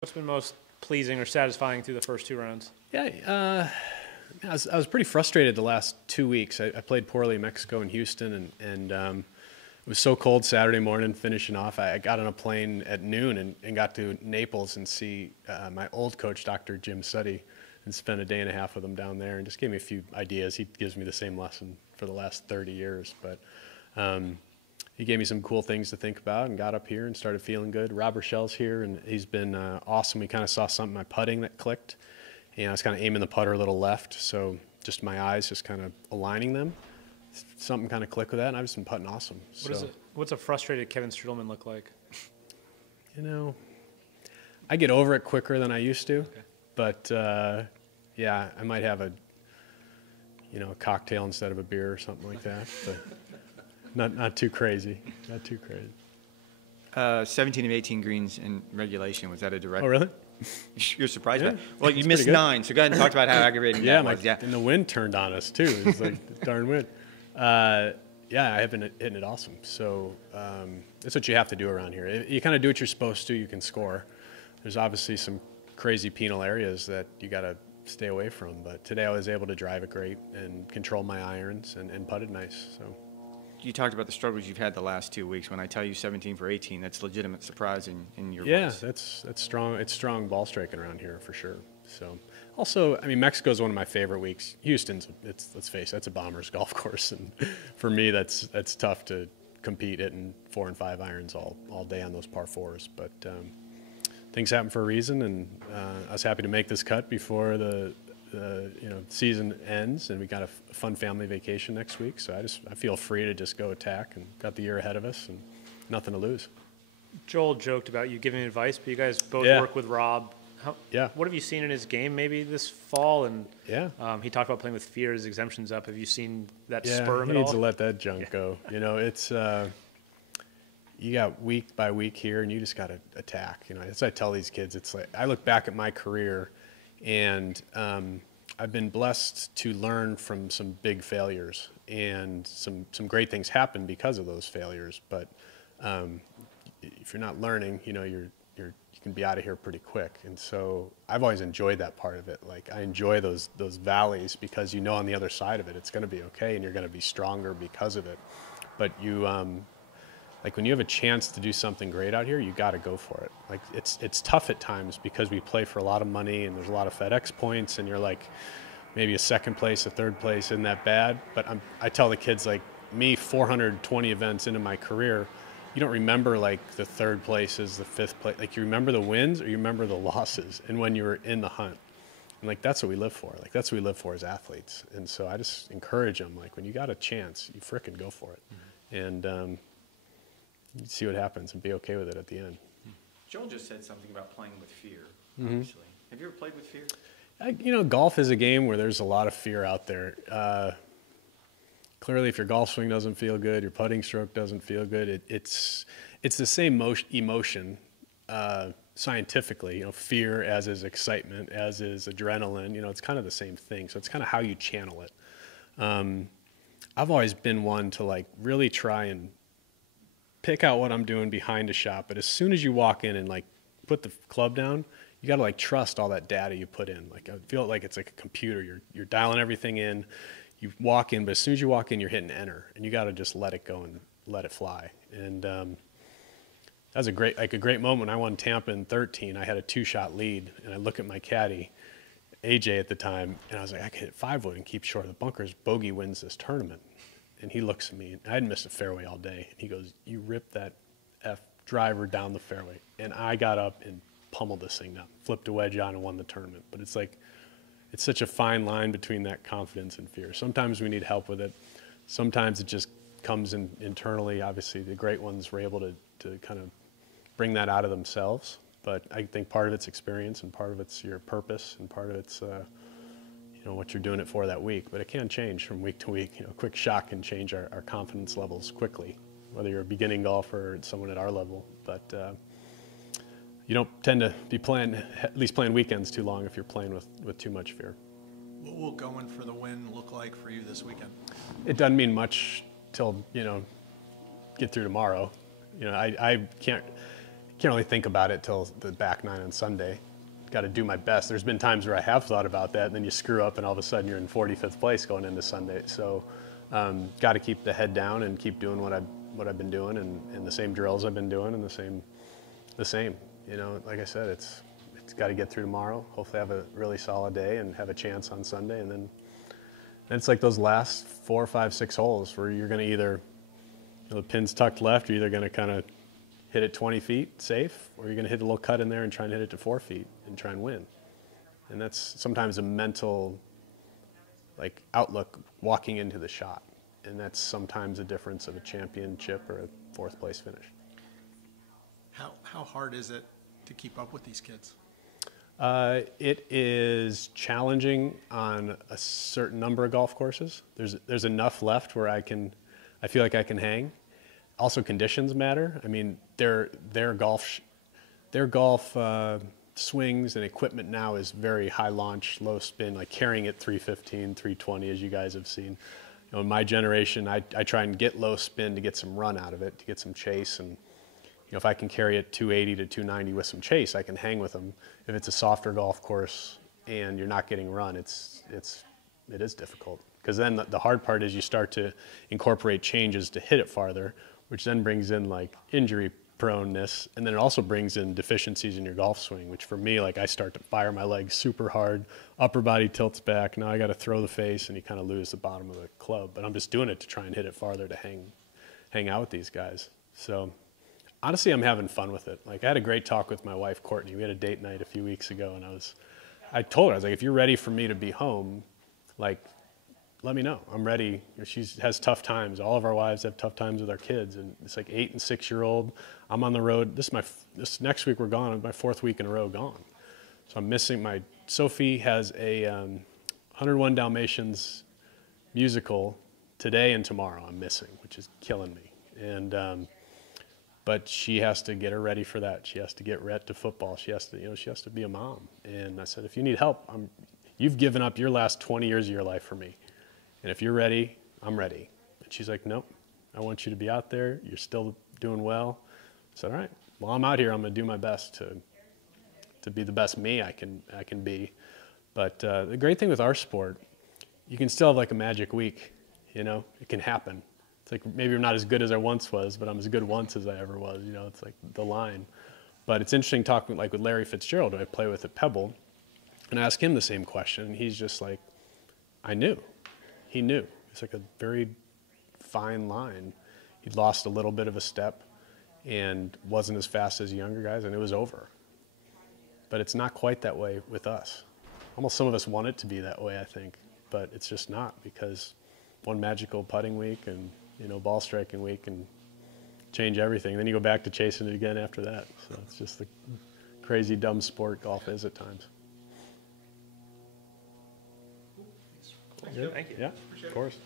What's been most pleasing or satisfying through the first 2 rounds? Yeah, I was pretty frustrated the last 2 weeks. I played poorly in Mexico and Houston, and it was so cold Saturday morning finishing off. I got on a plane at noon and got to Naples and see my old coach, Dr. Jim Suddy, and spent a day and a half with him down there and just gave me a few ideas. He gives me the same lesson for the last 30 years, but he gave me some cool things to think about and got up here and started feeling good. Rob Rochelle's here, and he's been awesome. We kind of saw something in my putting that clicked. And I was kind of aiming the putter a little left, so just my eyes just kind of aligning them. Something kind of clicked with that, and I've just been putting awesome. What's a frustrated Kevin Streelman look like? You know, I get over it quicker than I used to, Okay. but yeah, I might have a cocktail instead of a beer or something like that, but not too crazy, not too crazy. 17 of 18 greens in regulation. Was that a direct? Oh, really? You're surprised by Yeah, that? Well, you it's missed pretty good. 9, so go ahead and talk about how aggravating Yeah, that was. Yeah. and the wind turned on us too. It was like darn wind. Yeah, I have been hitting it awesome. So that's what you have to do around here. You kind of do what you're supposed to. You can score. There's obviously some crazy penal areas that you got to stay away from. But today I was able to drive it great and control my irons and putt it nice. So. You talked about the struggles you've had the last 2 weeks. When I tell you 17 for 18, that's legitimate surprise in your Yeah, voice. that's strong. It's strong ball striking around here for sure. So also, I mean, Mexico's one of my favorite weeks. Houston's, let's face it, that's a bomber's golf course, and for me, that's tough to compete hitting 4 and 5 irons all day on those par fours. But things happen for a reason, and I was happy to make this cut before the season ends, and we got a fun family vacation next week. So I feel free to just go attack, and got the year ahead of us, and nothing to lose. Joel joked about you giving advice, but you guys both Yeah. work with Rob. Yeah. What have you seen in his game maybe this fall? And Yeah. he talked about playing with fear, his exemptions up. Have you seen that Yeah, spur him he at needs all? to let that junk go. It's you got week by week here, and you just got to attack. That's what I tell these kids. It's like I look back at my career, and I've been blessed to learn from some big failures, and some great things happen because of those failures. But if you're not learning, you can be out of here pretty quick. And so I've always enjoyed that part of it. Like I enjoy those valleys because on the other side of it, it's going to be okay, and you're going to be stronger because of it. But you like when you have a chance to do something great out here, you got to go for it. Like it's tough at times because we play for a lot of money and there's a lot of FedEx points, and you're like maybe a second place, a third place isn't that bad. But I tell the kids, like me, 420 events into my career, you don't remember like the third places, the fifth place. Like you remember the wins or you remember the losses, and when you were in the hunt. And like that's what we live for. Like that's what we live for as athletes. And so I just encourage them, like when you got a chance, you frickin' go for it. Mm-hmm. And you see what happens and be okay with it at the end. Joel just said something about playing with fear, Mm-hmm. obviously. Have you ever played with fear? Golf is a game where there's a lot of fear out there. Clearly, if your golf swing doesn't feel good, your putting stroke doesn't feel good, it's the same emotion scientifically. Fear as is excitement, as is adrenaline. It's kind of the same thing. So it's kind of how you channel it. I've always been one to like really try and pick out what I'm doing behind a shot, but as soon as you walk in and like put the club down, you got to like trust all that data you put in. Like I feel like it's like a computer. You're dialing everything in. You walk in, but as soon as you walk in, you're hitting enter, and you got to just let it go and let it fly. And that was a great moment when I won Tampa in 13. I had a 2-shot lead, and I look at my caddy, AJ at the time, and I was like, I could hit 5-wood and keep short of the bunkers. Bogey wins this tournament. And he looks at me, and I hadn't missed a fairway all day. And he goes, "You ripped that F driver down the fairway." And I got up and pummeled this thing down, flipped a wedge on, and won the tournament. But it's like, it's such a fine line between that confidence and fear. Sometimes we need help with it. Sometimes it just comes in internally. Obviously, the great ones were able to kind of bring that out of themselves. But I think part of it's experience, and part of it's your purpose, and part of it's what you're doing it for that week. But it can change from week to week. A quick shock can change our confidence levels quickly, whether you're a beginning golfer or someone at our level. But you don't tend to be at least playing weekends too long if you're playing with too much fear. What will going for the win look like for you this weekend? It doesn't mean much till, get through tomorrow. I can't, can't really think about it till the back nine on Sunday. Got to do my best. There's been times where I have thought about that, and then you screw up, and all of a sudden you're in 45th place going into Sunday. So, got to keep the head down and keep doing what I've been doing, and the same drills I've been doing, and the same. You know, like I said, it's got to get through tomorrow. Hopefully, have a really solid day and have a chance on Sunday, and then it's like those last 4, 5, 6 holes where you're going to either, the pin's tucked left, you're either going to kind of hit it 20 feet safe, or you're going to hit a little cut in there and try and hit it to 4 feet and try and win. And that's sometimes a mental, like, outlook walking into the shot. And that's sometimes the difference of a championship or a 4th place finish. How hard is it to keep up with these kids? It is challenging on a certain number of golf courses. There's enough left where I feel like I can hang. Also, conditions matter. I mean, their golf swings and equipment now is very high launch, low spin, like carrying it 315, 320, as you guys have seen. You know, in my generation, I try and get low spin to get some run out of it, to get some chase. And you know, if I can carry it 280 to 290 with some chase, I can hang with them. If it's a softer golf course and you're not getting run, it is difficult. Because then the hard part is you start to incorporate changes to hit it farther, which then brings in like injury proneness, and then it also brings in deficiencies in your golf swing, which for me, like I start to fire my legs super hard, upper body tilts back, now I got to throw the face, and you kind of lose the bottom of the club. But I'm just doing it to try and hit it farther to hang out with these guys. So honestly, I'm having fun with it. Like I had a great talk with my wife, Courtney. We had a date night a few weeks ago, and I told her, I was like, if you're ready for me to be home, like, let me know. I'm ready. She has tough times. All of our wives have tough times with our kids, and it's like 8 and 6-year-old. I'm on the road. This next week we're gone. It's my 4th week in a row gone. So I'm missing Sophie has a 101 Dalmatians musical today and tomorrow. I'm missing, which is killing me. And but she has to get her ready for that. She has to get ready to football. She has to be a mom. And I said, if you need help, you've given up your last 20 years of your life for me. And if you're ready, I'm ready. And she's like, nope, I want you to be out there. You're still doing well. I said, all right, well, I'm out here. I'm going to do my best to be the best me I can be. But the great thing with our sport, you can still have like a magic week. You know, it can happen. It's like maybe I'm not as good as I once was, but I'm as good once as I ever was. You know, it's like the line. But it's interesting talking like with Larry Fitzgerald, who I play with at Pebble, and I ask him the same question, and he's just like, I knew. He knew. It's like a very fine line. He'd lost a little bit of a step and wasn't as fast as younger guys, and it was over. But it's not quite that way with us. Almost some of us want it to be that way, I think, but it's just not, because one magical putting week and, you know, ball striking week can change everything. Then you go back to chasing it again after that. So it's just the crazy, dumb sport golf is at times. Thank you. Yeah, of course.